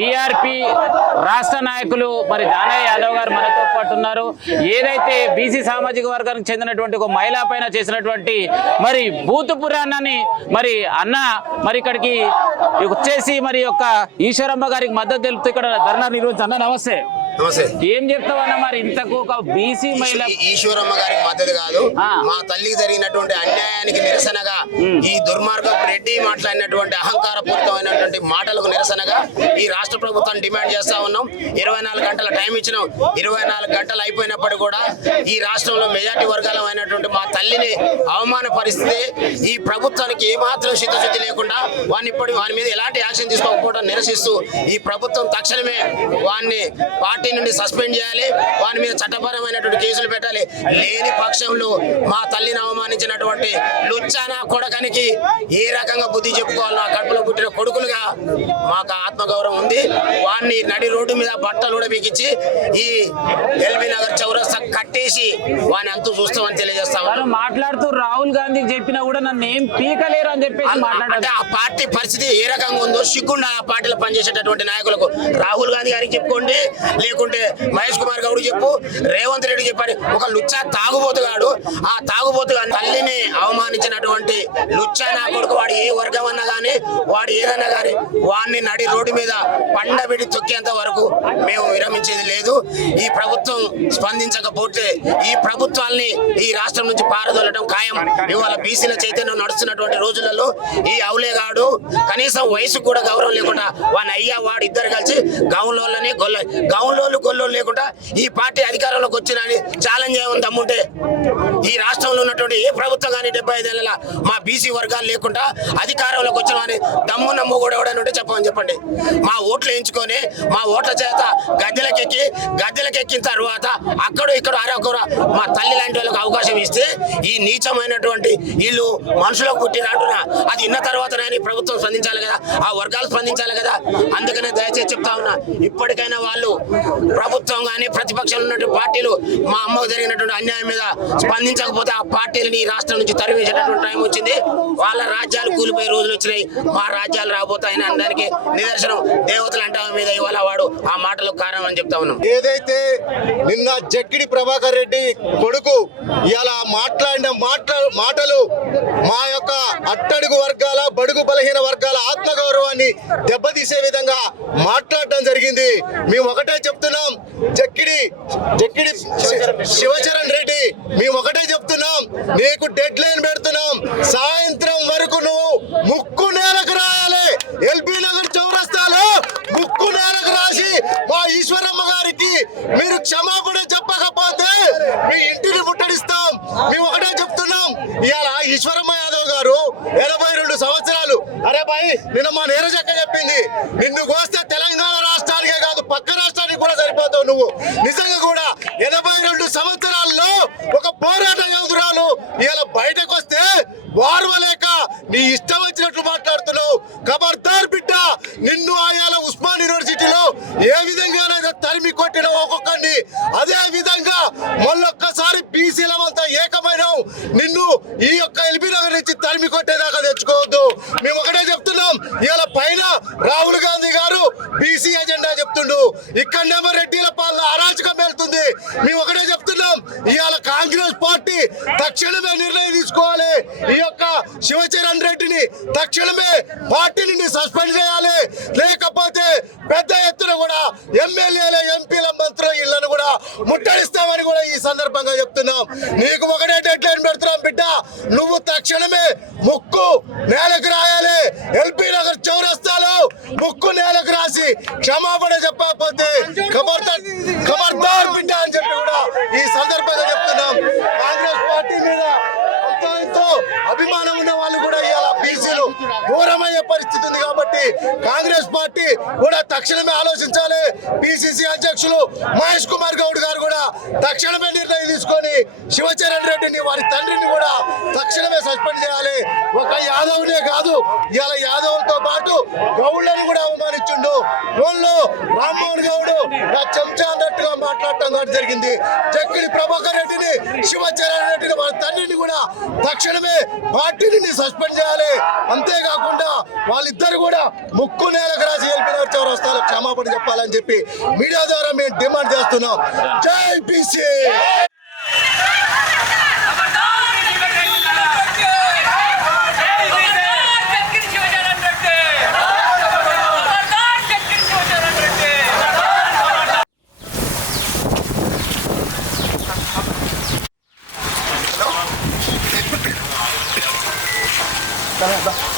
TRP రాష్ట్ర నాయకులు మరి జానయ్య యాదవ్ గారు మనతో పాటు ఉన్నారు. ఏదైతే బీసీ సామాజిక వర్గానికి చెందినటువంటి ఒక మహిళ పైన చేసినటువంటి మరి బూతు పురాణాన్ని మరి అన్న మరి ఇక్కడికి వచ్చేసి మరి యొక్క ఈశ్వరమ్మ గారికి మద్దతు తెలుపుతూ ఇక్కడ ధర్నా నిర్వహించి అన్న నమస్తే. ఏం చెప్తావన్నా మరి ఇంతకు ఒక బీసీ మహిళ ఈశ్వరమ్మ గారికి మద్దతు కాదు, మా తల్లికి జరిగినటువంటి అన్యాయానికి నిరసనగా ఈ దుర్మార్గపు రెడ్డి మాట్లాడినటువంటి అహంకారపూరితమైనటువంటి మాటలకు నిరసనగా ఈ రాష్ట్ర ప్రభుత్వాన్ని డిమాండ్ చేస్తా ఉన్నాం. 24 గంటల టైం ఇచ్చినాం. 24 గంటలు అయిపోయినప్పుడు కూడా ఈ రాష్ట్రంలో మెజార్టీ వర్గాలు అయినటువంటి మా తల్లిని అవమానపరిస్తే ఈ ప్రభుత్వానికి ఏమాత్రం చిత్తశుద్ధి లేకుండా వాని మీద ఎలాంటి యాక్షన్ తీసుకోకపోవడం నిరసిస్తూ ఈ ప్రభుత్వం తక్షణమే వారిని పార్టీ నుండి సస్పెండ్ చేయాలి, వాని మీద చట్టపరమైనటువంటి కేసులు పెట్టాలి. లేని పక్షంలో మా తల్లిని అవమానించినటువంటి లుచ్చానా కొడకనికి ఏ రకంగా బుద్ధి చెప్పుకోవాలో ఆ కడుపులో పుట్టిన కొడుకులుగా మాకు ఆత్మగౌరవం ఉంది. వాడిని నడి రోడ్డు మీద బట్టలు కూడా బిగించి ఈ ఎల్బీ నగర్ చౌరస్తా కట్టేసి వాని అంతు చూస్తామని తెలియజేస్తాం. మాట్లాడుతూ రాహుల్ గాంధీ చెప్పినా కూడా నన్ను ఏం పీకలేరు అని చెప్పేసి అంటే ఆ పార్టీ పరిస్థితి ఏ రకంగా ఉందో సిగ్గుండా ఆ పార్టీలో పనిచేసేటటువంటి నాయకులకు. రాహుల్ గాంధీ గారికి చెప్పుకోండి, లేకుంటే మహేష్ కుమార్ గౌడ్ చెప్పు, రేవంత్ రెడ్డి చెప్పారు. ఒక లుచ్చా తాగుబోతుగాడు, ఆ తాగుబోతుగా తల్లిని అవమానించినటువంటి లుచ్చా నా కొడుకు వాడు ఏ వర్గం అన్నా కానీ వాడు ఏదన్నా కానీ వాడిని నడి రోడ్డు మీద పండబెట్టి తొక్కేంత వరకు మేము విరమించేది లేదు. ఈ ప్రభుత్వం స్పందించకపోతే ఈ ప్రభుత్వాల్ని ఈ రాష్ట్రం నుంచి పారదోలటం ఖాయం. ఇవాళ బీసీల చైతన్యం నడుస్తున్నటువంటి రోజులలో ఈ అవులేగాడు కనీసం వయసు కూడా గౌరవం లేకుండా వాని అయ్యా వాడు ఇద్దరు కలిసి గౌన్లోళ్ళని గౌన్లోళ్ళు గొల్లోళ్ళు లేకుండా ఈ పార్టీ అధికారంలోకి వచ్చినని ఛాలెంజ్ చేయమని దమ్ముంటే ఈ రాష్ట్రంలో ఉన్నటువంటి ఏ ప్రభుత్వం కానీ 75 ఏళ్ళ మా బీసీ వర్గాలు లేకుండా అధికారంలోకి వచ్చిన దమ్మున్న మూగోడు ఎవడని ఉంటే చెప్పండి. మా ఓట్లు వేయించుకొని మా ఓట్ల చేత గద్దెలకెక్కిన తర్వాత అక్కడ ఇక్కడ అరొకరు మా తల్లి లాంటి వాళ్ళకి అవకాశం ఇస్తే ఈ నీచమైనటువంటి వీళ్ళు మనుషులకు పుట్టినట్టున్నా అది ఇన్న తర్వాత ప్రభుత్వం స్పందించాలి కదా, ఆ వర్గాలు స్పందించాలి కదా. అందుకనే దయచేసి చెప్తా ఉన్నా, ఇప్పటికైనా వాళ్ళు ప్రభుత్వం కానీ ప్రతిపక్షంలో ఉన్నటువంటి పార్టీలు మా అమ్మకు జరిగినటువంటి అన్యాయం మీద స్పందించకపోతే ఆ పార్టీలని ఈ రాష్ట్రం నుంచి తరివేసేటటువంటి టైం వచ్చింది. వాళ్ళ రాజ్యాలు కూలిపోయే రోజులు వచ్చినాయి, మా రాజ్యాలు రాబోతాయని అనడానికి నిదర్శనం దేవతలు అంటే మీద ఇవాళ వాడు ఆ మాటలకు కారణం అని చెప్తా ఉన్నాం. ఏదైతే నిన్న జక్కిడి ప్రభాకర్ రెడ్డి కొడుకు ఇలా మాట్లాడిన మాటలు మా యొక్క అట్టడుగు వర్గాల బడుగు బలహీన వర్గాల ఆత్మగౌరవాన్ని దెబ్బతీసే విధంగా మాట్లాడటం జరిగింది. మేము ఒకటే చెప్తున్నాం, జక్కిడి శివచరణ్ రెడ్డి మేము ఒకటే చెప్తున్నాం, నీకు డెడ్ లైన్ పెడుతున్నాం. సాయంత్రం వరకు నువ్వు ముక్కు నేలకు రాయాలి. ఎల్బీ నగర్ చౌరస్తాలో ముక్కు నేలకు రాసి మా ఈశ్వరమ్మ గారికి మీరు క్షమాపణ చెప్పకపోతే మీ ఇంటిని ముట్టడిస్తాం. మేము ఒకటే చెప్తున్నాం, ఇవాళ ఈశ్వరమ్మ యాదవ్ గారు 82 సంవత్సరాలు. అరే బాయ్, నిన్న మా నీరజక్క చెప్పింది, నిన్ను కోస్తే తెలంగాణ రాష్ట్రానికే కాదు పక్క రాష్ట్రానికి కూడా సరిపోతావు నువ్వు. నిజంగా కూడా 82 సంవత్సరాల్లో ఒక పోరాట యోధురాలు ఇవాళ బయటకు వస్తే వార్వలేక నీ ఇష్టం వచ్చినట్లు మాట్లాడుతున్నావు. ఖబర్దార్ బిడ్డ, నిన్ను ఆయాల ఉస్మాన్ యూనివర్సిటీలో ఏ విధంగానైతే తరిమి కొట్టిన ఒక్కొక్కరిని అదే విధంగా మళ్ళొక్కసారి బీసీలమంతా ఏకమైనావు. నిన్ను ఈ యొక్క ఎల్బీ నగర్ నుంచి తరిమి కొట్టేదాకా తెచ్చుకోవద్దు. మేము ఒకటే చెప్తున్నాం, ఇవాళ పైన రాహుల్ గాంధీ గారు బీసీ ఎజెండా చెప్తుండు, ఇక్కడనేమో రెడ్డిల పాలన అరాచకం వెళ్తుంది. మేము ఒకటే చెప్తున్నాం, ఇవాళ కాంగ్రెస్ పార్టీ తక్షణమే నిర్ణయం తీసుకోవాలి. ఈ యొక్క శివచరణ్ రెడ్డిని తక్షణమే పార్టీ నుండి సస్పెండ్ చేయాలి. లేకపోతే పెద్ద ఎత్తున కూడా ఎమ్మెల్యేల ఎంపీల మంత్రుల ఇళ్లను కూడా ముట్టడిస్తామని కూడా ఈ సందర్భంగా చెప్తున్నాం. నీకు ఒకటే డెడ్ లైన్ పెడుతున్నాం బిడ్డ, నువ్వు తక్షణమే ముక్కు నేలకు రాయాలి. ఎల్బీ నగర్ చౌరస్తాలో ముక్కు నేలకు రాసి క్షమాపణ చెప్పకపోతే ఖబర్దార్ బిడ్డ అని చెప్పి కూడా ఈ సందర్భంగా చెప్తున్నాం. కాంగ్రెస్ పార్టీ మీద ఎంతో అభిమానం ఉన్న వాళ్ళు కూడా ఇవాళ బీసీలు దూరమయ్యే పరిస్థితి ఉంది. కాబట్టి కాంగ్రెస్ పార్టీ కూడా తక్షణమే ఆలోచించాలి. పిసిసి అధ్యక్షులు మహేష్ కుమార్ గౌడ్ గారు కూడా తక్షణమే నిర్ణయం తీసుకొని శివచరణ్ రెడ్డిని వారి తండ్రిని కూడా తక్షణమే సస్పెండ్ చేయాలి. ఒక యాదవ్నే కాదు, ఇవాళ యాదవ్లతో పాటు గౌడ్లను కూడా అవమానించుండు. ఫోన్లో రామ్మోహన్ గౌడ్ నా చెంచా అన్నట్టుగా మాట్లాడటం కూడా జరిగింది. జక్కిడి ప్రభాకర్ రెడ్డిని, శివచరణ్ రెడ్డిని, వాళ్ళ తండ్రిని కూడా తక్షణమే పార్టీని సస్పెండ్ చేయాలి. అంతేకాకుండా వాళ్ళిద్దరు కూడా ముక్కు నేలకు రాసి ఎల్బీనగర్ చౌరస్తాలో క్షమాపణ చెప్పాలని చెప్పి మీడియా ద్వారా మేము డిమాండ్ చేస్తున్నాం. జై బీసీ. Tara,